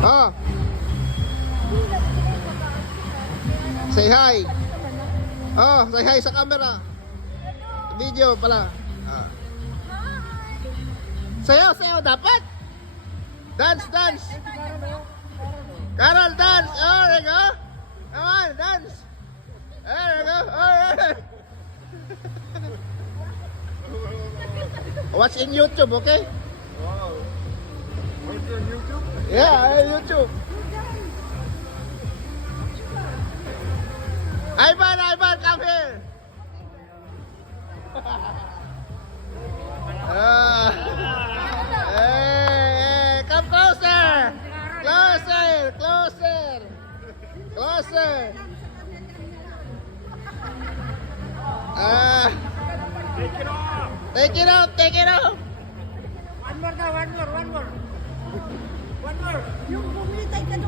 Oh. Say hi. Oh, say hi sa camera. Video pala. Ah. Sayaw, sayaw dapat. Dance, dance. Carol, dance. Oh, there you go. Come on, dance. There you go. All right. Watch in YouTube, okay? Wow. Watch on YouTube? Yeah, YouTube. Ivan, Ivan, come here. Hey, come closer. Closer, closer. Closer. Take it off! Take it off, take it off. One more. One more. Yung bumitay ka